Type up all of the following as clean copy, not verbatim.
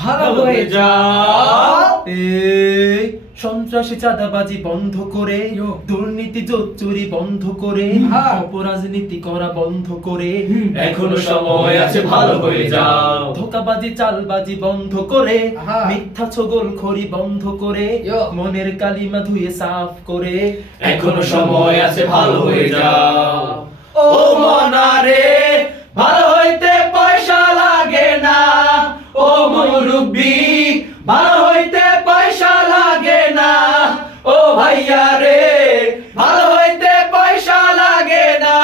ভালো হয়ে যাও। এই সন্ত্রাসী চাঁদাবাজি বন্ধ করে, দুর্নীতি চুরি বন্ধ করে, অপরাজনীতি করা বন্ধ করে, এখনো সময় আছে ভালো হয়ে যাও। ধোঁকাবাজি চালবাজি বন্ধ করে, মিথ্যা ছগলখড়ি বন্ধ করে, মনের কালিমা ধুয়ে সাফ করে, এখনো সময় আছে ভালো হয়ে যাও। ও মনারে ভালো হইতে পয়সা লাগে না, ও মুরব্বি ভালো হইতে পয়সা লাগে না, ও ভাইয়া রে ভালো হইতে পয়সা লাগে না।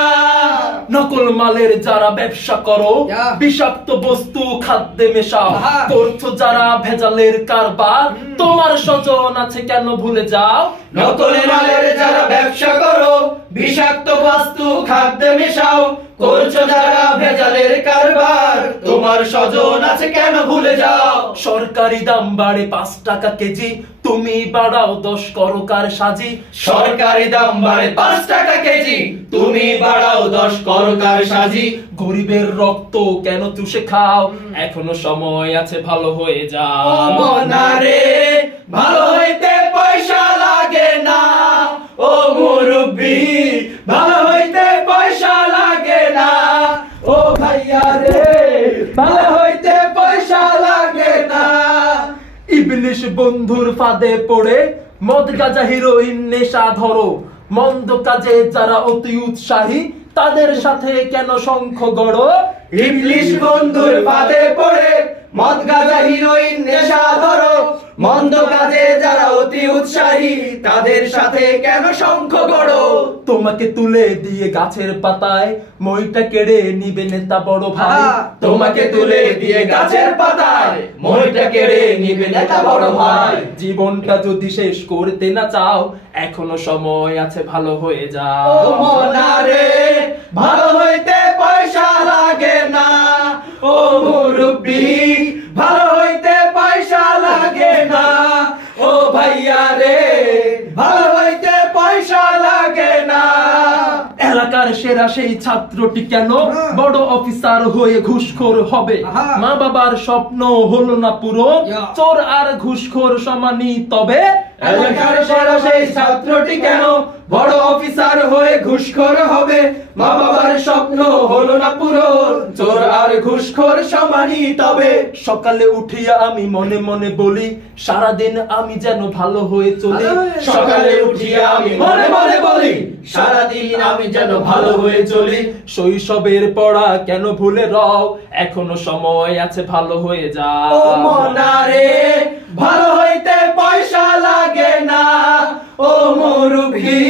নকল মালের যারা ব্যবসা করো, বিষাক্ত বস্তু খাদ্যে মেশাও, করছো যারা ভেজালের কারবার, তোমার স্বজন আছে কেন ভুলে যাও। নকল মালের যারা ব্যবসা করো, বিষাক্ত বস্তু খাদ্যে মেশাও, করছো যারা ভেজালের কারবার, তোমার স্বজন আছে কেন ভুলে যাও। সরকারি দাম বাড়ে 5 টাকা কেজি, তুমি বাড়াও 10 করো কার সাজি। সরকারি দাম বাড়ে 5 টাকা কেজি, তুমি বাড়াও 10 করো কার সাজি। গরিবের রক্ত কেন চুষে খাও, এখনো সময় আছে ভালো হয়ে যাও। ও মনারে ভালো হইতে পয়সা লাগে না, ও মুরব্বি ভালো হইতে পয়সা লাগে না, ও ভাইয়া রে ভালো হইতে পয়সা লাগে না। ইবলিশ বন্ধুর ফাঁদে পড়ে মদ গাঁজা হিরোইন নেশা ধরো, মন্দ কাজে যারা অতি উৎসাহী, তাদের সাথে কেন শঙ্খ গড়ো। ইবলিশ বন্ধুর ফাঁদে পড়ে মদ গাঁজা হিরোইন নেশা ধরো, মন্দ কাজে যারা অতি উৎসাহী, তাদের সাথে কেন শঙ্খ গড়ো। তোমাকে তুলে দিয়ে গাছের পাতায় মইটা কেড়ে নিবে নেতা বড় ভাই। তোমাকে তুলে দিয়ে গাছের পাতায় মইটা কেড়ে নিবে নেতা বড় ভাই। জীবনটা যদি শেষ করতে না চাও, এখনো সময় আছে ভালো হয়ে যাও। ও মনারে ভালো হইতে পয়সা লাগে না, ও মুরব্বি ভালো হইতে পয়সা লাগে না, ও ভাইয়া রে ভালো হইতে পয়সা লাগে না। এলাকার সেরা সেই ছাত্রটি কেন বড় অফিসার হয়ে ঘুষখোর হবে। মা বাবার স্বপ্ন হলো না পুরো, চোর আর ঘুষখোর সমানই তবে। এলাকার সেরা সেই ছাত্রটি কেন বড় অফিসার হয়ে ঘুষখোর হবে। মা বাবার স্বপ্ন হলো না পুরো, চোর আর ঘুষখোর সমানই তবে। সকালে উঠিয়া আমি মনে মনে বলি, সারাদিন আমি যেন ভালো হয়ে চলি। সকালে উঠিয়া আমি মনে মনে বলি, সারাদিন আমি যেন ভালো হয়ে চলি। শৈশবের পড়া কেন ভুলে রও, এখনো সময় আছে ভালো হয়ে যাও। ও মনারে ভালো হইতে পয়সা লাগে না, ও মুরব্বি